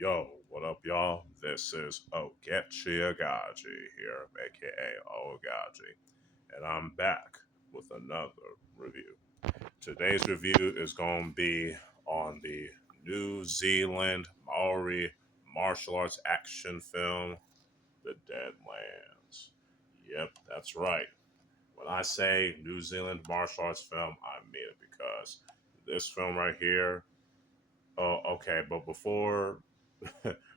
Yo, what up, y'all? This is Oaghaji here, aka Oaghaji, and I'm back with another review. Today's review is going to be on the New Zealand Maori martial arts action film, The Deadlands. Yep, that's right. When I say New Zealand martial arts film, I mean it because this film right here. Oh, okay, but before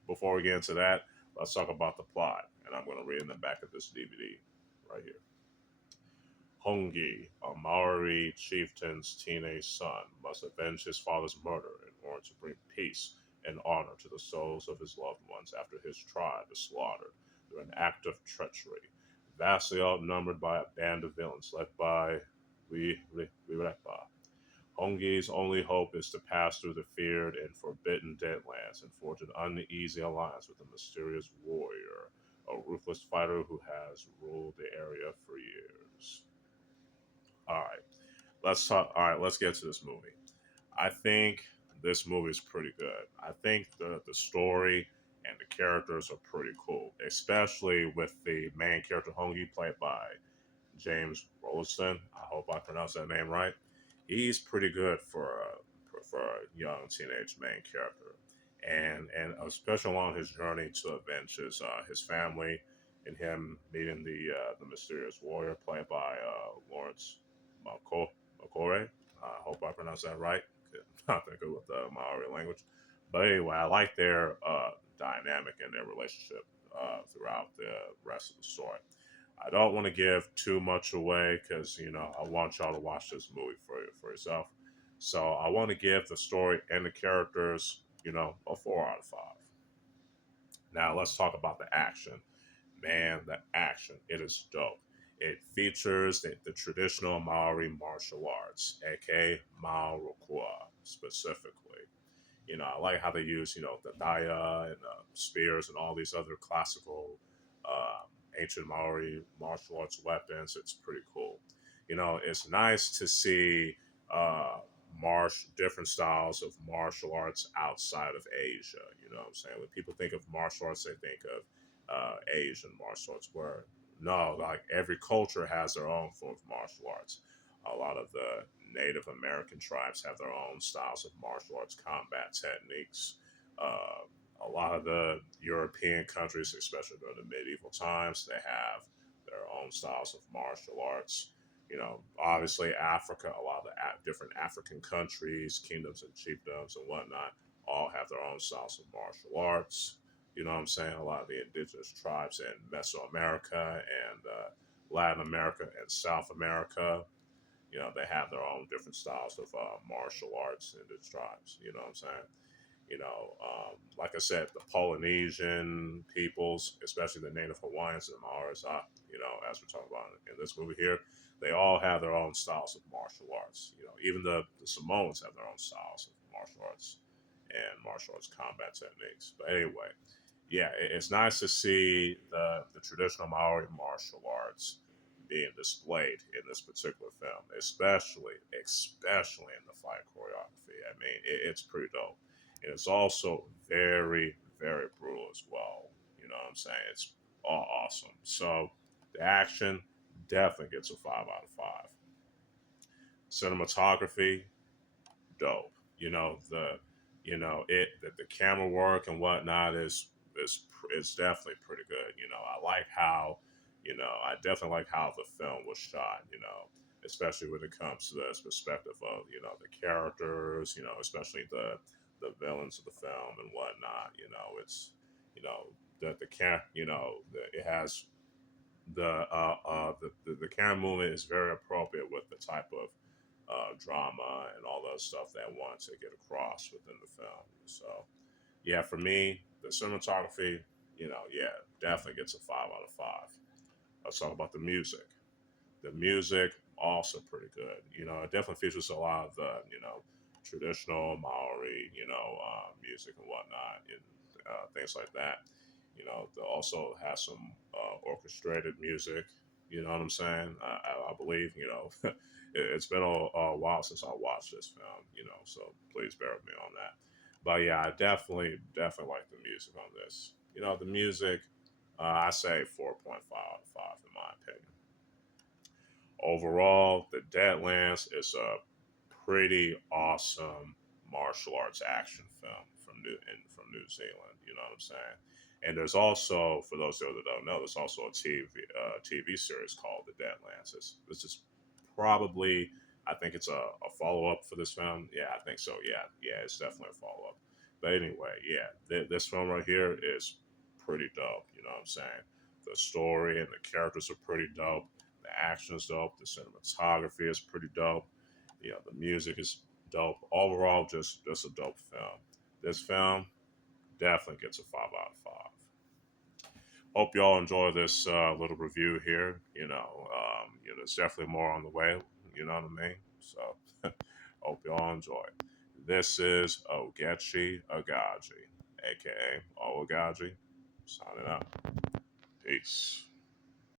before we get into that, let's talk about the plot. And I'm going to read in the back of this DVD right here. Hongi, a Maori chieftain's teenage son, must avenge his father's murder in order to bring peace and honor to the souls of his loved ones after his tribe is slaughtered through an act of treachery. Vastly outnumbered by a band of villains led by Wirepa. Hongi's only hope is to pass through the feared and forbidden Deadlands and forge an uneasy alliance with a mysterious warrior, a ruthless fighter who has ruled the area for years. All right, let's talk. All right, let's get to this movie. I think this movie is pretty good. I think the story and the characters are pretty cool, especially with the main character Hongi, played by James Rolleston. I hope I pronounced that name right. He's pretty good for a young teenage main character, and especially along his journey to avenge his family and him meeting the mysterious warrior played by Lawrence Makoare. I hope I pronounced that right. Not that good with the Maori language, but anyway, I like their dynamic and their relationship throughout the rest of the story. I don't want to give too much away because I want y'all to watch this movie for yourself. So I want to give the story and the characters a 4 out of 5. Now let's talk about the action. Man, the action, it is dope. It features the traditional Maori martial arts, aka Maorokua specifically. I like how they use, the daya and spears and all these other classical ancient Maori martial arts weapons. It's pretty cool. It's nice to see different styles of martial arts outside of Asia. You know what I'm saying? When people think of martial arts, they think of Asian martial arts. Where no, like every culture has their own form of martial arts. A lot of the Native American tribes have their own styles of martial arts combat techniques. Uh, a lot of the European countries, especially during the medieval times, they have their own styles of martial arts. Obviously Africa, a lot of the different African countries, kingdoms and chiefdoms and whatnot, all have their own styles of martial arts. You know what I'm saying? A lot of the indigenous tribes in Mesoamerica and Latin America and South America, they have their own different styles of martial arts in the tribes. You know what I'm saying? Like I said, the Polynesian peoples, especially the Native Hawaiians and Maoris, as we're talking about in this movie here, they all have their own styles of martial arts. Even the Samoans have their own styles of martial arts and martial arts combat techniques. But anyway, yeah, it's nice to see the traditional Maori martial arts being displayed in this particular film, especially in the fight choreography. I mean, it's pretty dope, and it's also very very brutal as well. You know what I'm saying? It's all awesome. So the action definitely gets a 5 out of 5. Cinematography, dope. The camera work and whatnot is definitely pretty good. I like how I definitely like how the film was shot. Especially when it comes to the perspective of the characters. Especially the villains of the film and whatnot. It's you know the can it has the camera movement is very appropriate with the type of drama and all that stuff that I want to get across within the film. So, yeah, for me, the cinematography, yeah, definitely gets a 5 out of 5. Let's talk about the music. The music also pretty good. It definitely features a lot of the traditional Maori music and whatnot and things like that. They also has some orchestrated music. You know what I'm saying? I believe. It's been a while since I watched this film. So please bear with me on that. But yeah, I definitely like the music on this. You know, the music, I say 4.5 out of 5 in my opinion. Overall, the Deadlands is a pretty awesome martial arts action film from New Zealand. You know what I'm saying? And there's also, for those that don't know, there's also a TV series called The Deadlands. This is probably, I think it's a follow up for this film. Yeah, I think so. Yeah, it's definitely a follow up. But anyway, yeah, this film right here is pretty dope. You know what I'm saying? The story and the characters are pretty dope. The action is dope. The cinematography is pretty dope. You know, the music is dope. Overall, just a dope film. This film definitely gets a 5 out of 5. Hope y'all enjoy this little review here. There's definitely more on the way. You know what I mean? So, hope y'all enjoy. This is Oaghaji, aka Oaghaji, signing out. Peace.